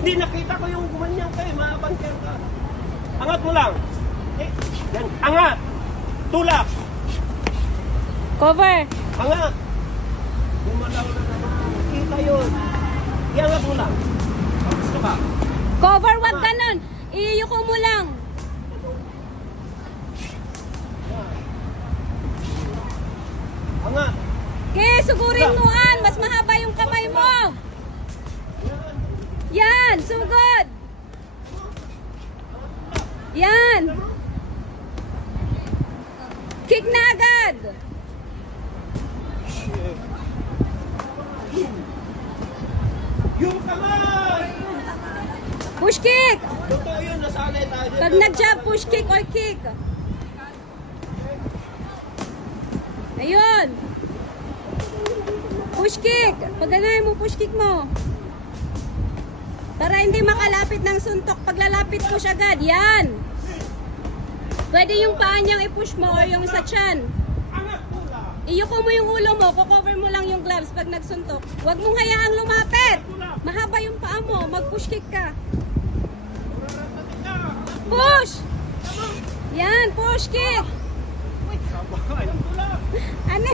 Hindi, nakita ko yung gumanyan kayo, maabantir ka. Angat mo lang. Eh, yan, angat. Tulak. Cover. Angat. Gumalaw na naman. Kita yun. Iangat mo lang. Gusto ka? Cover, wag ganun. Iyuko mo lang. Angat. Okay, sugurin mo an. Mas mahaba yung kamay mo. Yan, sugod. Yan. Kick na agad. Yung kamay! Push kick. Totoo yun, nasanay tayo. Pag nag-jab, push kick or kick. Ayun. Push kick. Pag ganahin mo, push kick mo. Para hindi makalapit ng suntok. Paglalapit, push agad. Yan. Pwede yung paa niyang i-push mo or yung sa tiyan. Iyuko mo yung ulo mo. Kukover mo lang yung gloves pag nagsuntok. Huwag mong hayaang lumapit. Mahaba yung paa mo. Mag-push kick ka. Push! Yan, push kick. Ano?